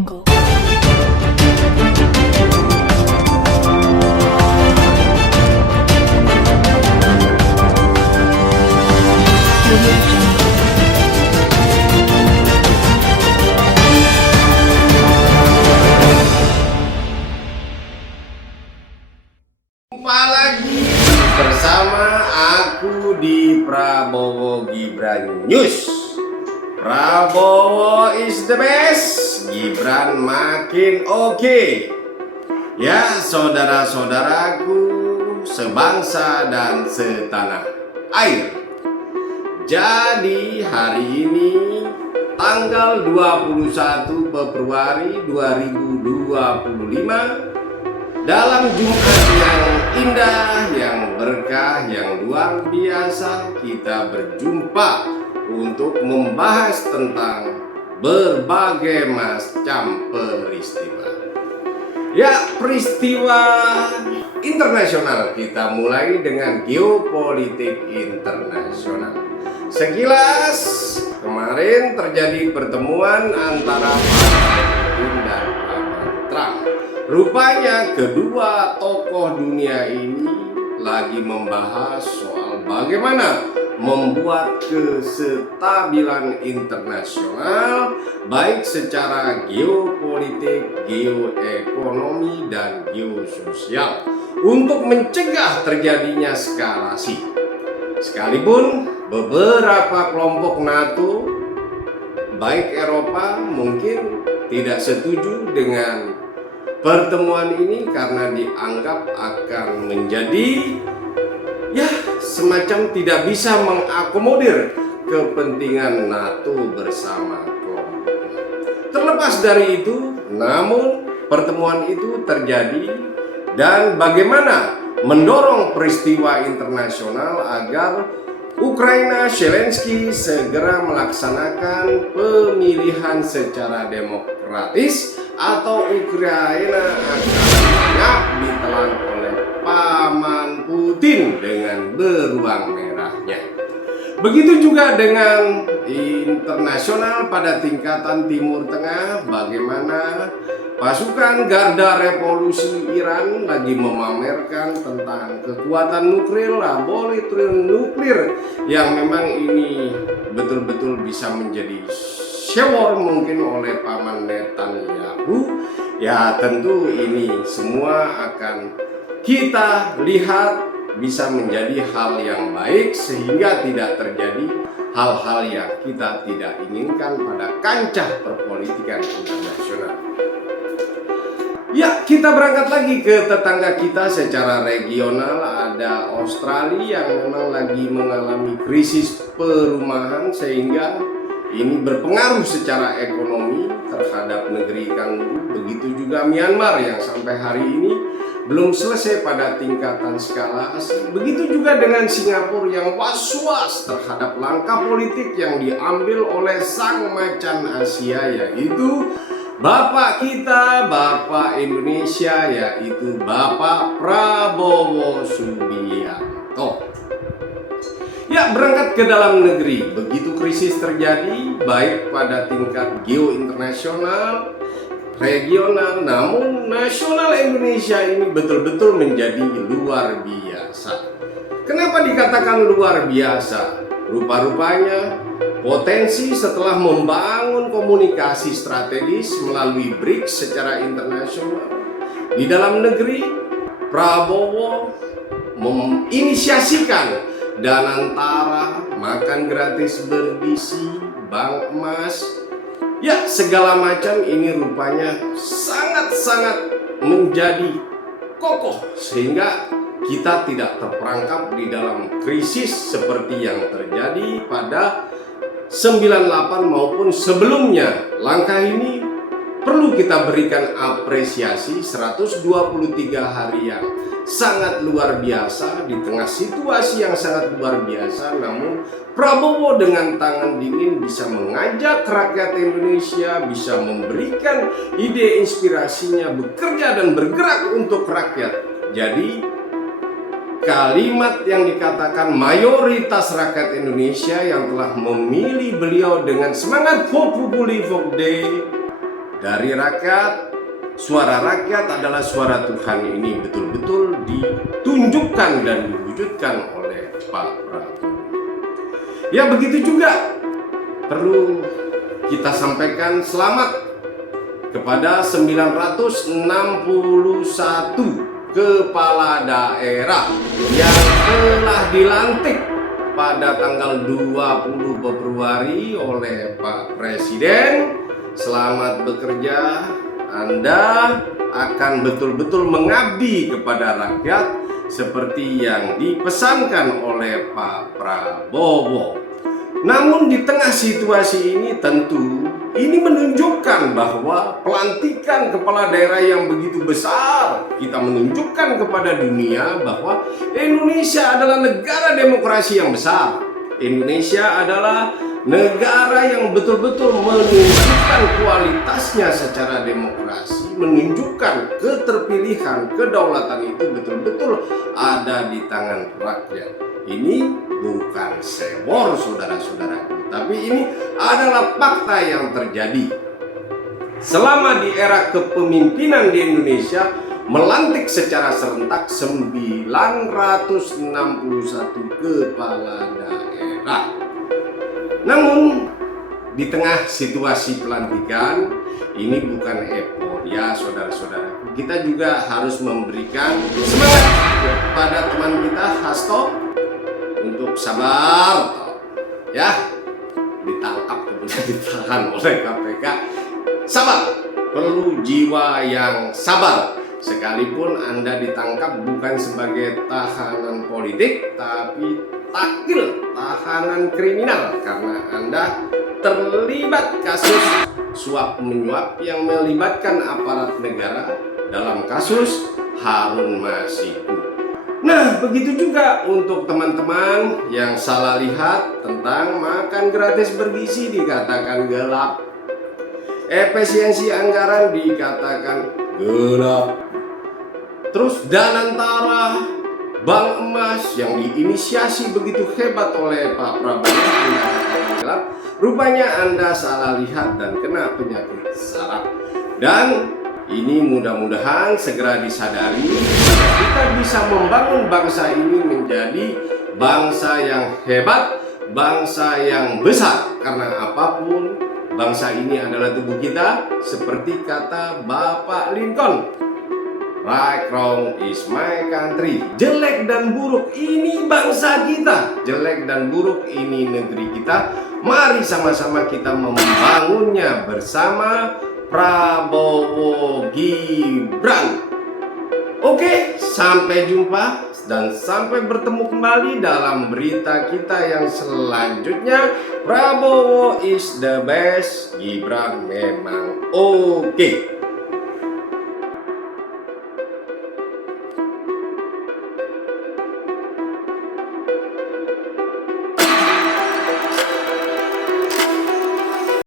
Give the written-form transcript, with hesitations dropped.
Jungle. Audio Jungle. Jumpa lagi bersama aku di Prabowo Gibran News. Prabowo is the best, Gibran makin oke. Ya saudara-saudaraku sebangsa dan setanah air. Jadi hari ini tanggal 21 Februari 2025, dalam Jumat yang indah, yang berkah, yang luar biasa, kita berjumpa untuk membahas tentang berbagai macam peristiwa. Ya, peristiwa internasional, kita mulai dengan geopolitik internasional. Sekilas kemarin terjadi pertemuan antara Putin dan Trump. Rupanya kedua tokoh dunia ini lagi membahas soal bagaimana membuat kestabilan internasional baik secara geopolitik, geoekonomi, dan geososial untuk mencegah terjadinya eskalasi. Sekalipun beberapa kelompok NATO baik Eropa mungkin tidak setuju dengan pertemuan ini karena dianggap akan menjadi semacam tidak bisa mengakomodir kepentingan NATO bersama kelompok. Terlepas dari itu, namun pertemuan itu terjadi dan bagaimana mendorong peristiwa internasional agar Ukraina Zelensky segera melaksanakan pemilihan secara demokratis atau Ukraina akan banyak ditelan oleh paman Putin dengan beruang merahnya. Begitu juga dengan internasional pada tingkatan Timur Tengah, bagaimana pasukan Garda Revolusi Iran lagi memamerkan tentang kekuatan nuklir, laboratorium nuklir yang memang ini betul-betul bisa menjadi syawor mungkin oleh paman Netanyahu. Ya tentu ini semua akan kita lihat bisa menjadi hal yang baik sehingga tidak terjadi hal-hal yang kita tidak inginkan pada kancah perpolitikan internasional. Ya, kita berangkat lagi ke tetangga kita secara regional. Ada Australia yang memang lagi mengalami krisis perumahan sehingga ini berpengaruh secara ekonomi terhadap negeri kanguru. Begitu juga Myanmar yang sampai hari ini belum selesai pada tingkatan skala Asia. Begitu juga dengan Singapura yang was-was terhadap langkah politik yang diambil oleh sang macan Asia, yaitu Bapak kita, Bapak Indonesia, yaitu Bapak Prabowo Subianto. Ya, berangkat ke dalam negeri. Begitu krisis terjadi, baik pada tingkat geo-internasional, regional, namun nasional Indonesia ini betul-betul menjadi luar biasa. Kenapa dikatakan luar biasa? Rupa-rupanya potensi setelah membangun komunikasi strategis melalui BRICS secara internasional di dalam negeri, Prabowo menginisiasikan Danantara, makan gratis bergizi, bank emas, ya segala macam ini rupanya sangat-sangat menjadi kokoh sehingga kita tidak terperangkap di dalam krisis seperti yang terjadi pada 98 maupun sebelumnya. Langkah ini perlu kita berikan apresiasi. 123 hari yang sangat luar biasa di tengah situasi yang sangat luar biasa, namun Prabowo dengan tangan dingin bisa mengajak rakyat Indonesia, bisa memberikan ide inspirasinya, bekerja dan bergerak untuk rakyat. Jadi kalimat yang dikatakan mayoritas rakyat Indonesia yang telah memilih beliau dengan semangat Populi Vote Day dari rakyat. Suara rakyat adalah suara Tuhan, ini betul-betul ditunjukkan dan diwujudkan oleh Pak Prabowo. Ya, begitu juga perlu kita sampaikan selamat kepada 961 kepala daerah yang telah dilantik pada tanggal 20 Februari oleh Pak Presiden. Selamat bekerja. Anda akan betul-betul mengabdi kepada rakyat seperti yang dipesankan oleh Pak Prabowo. Namun di tengah situasi ini tentu ini menunjukkan bahwa pelantikan kepala daerah yang begitu besar, kita menunjukkan kepada dunia bahwa Indonesia adalah negara demokrasi yang besar. Indonesia adalah negara yang betul-betul menunjukkan kualitasnya secara demokrasi, menunjukkan keterpilihan, kedaulatan itu betul-betul ada di tangan rakyat. Ini bukan sewor, saudara-saudaraku, tapi ini adalah fakta yang terjadi. Selama di era kepemimpinan di Indonesia, melantik secara serentak 961 kepala daerah. Namun di tengah situasi pelantikan ini bukan euforia, saudara-saudara. Kita juga harus memberikan semangat kepada teman kita Hasto untuk sabar, ya, ditangkap kemudian ditahan oleh KPK. Sabar, perlu jiwa yang sabar. Sekalipun Anda ditangkap bukan sebagai tahanan politik, tapi tahanan kriminal karena Anda terlibat kasus suap menyuap yang melibatkan aparat negara dalam kasus Harun Masiku. Nah, begitu juga untuk teman-teman yang salah lihat tentang makan gratis bergizi dikatakan gelap, efisiensi anggaran dikatakan gelap, terus Danantara, Bank Emas yang diinisiasi begitu hebat oleh Pak Prabowo gelap. Rupanya Anda salah lihat dan kena penyakit saraf. Dan ini mudah-mudahan segera disadari, kita bisa membangun bangsa ini menjadi bangsa yang hebat, bangsa yang besar. Karena apapun, bangsa ini adalah tubuh kita, seperti kata Bapak Lincoln, right, wrong is my country. Jelek dan buruk ini bangsa kita, jelek dan buruk ini negeri kita. Mari sama-sama kita membangunnya bersama Prabowo Gibran. Oke, sampai jumpa dan sampai bertemu kembali dalam berita kita yang selanjutnya. Prabowo is the best, Gibran memang oke.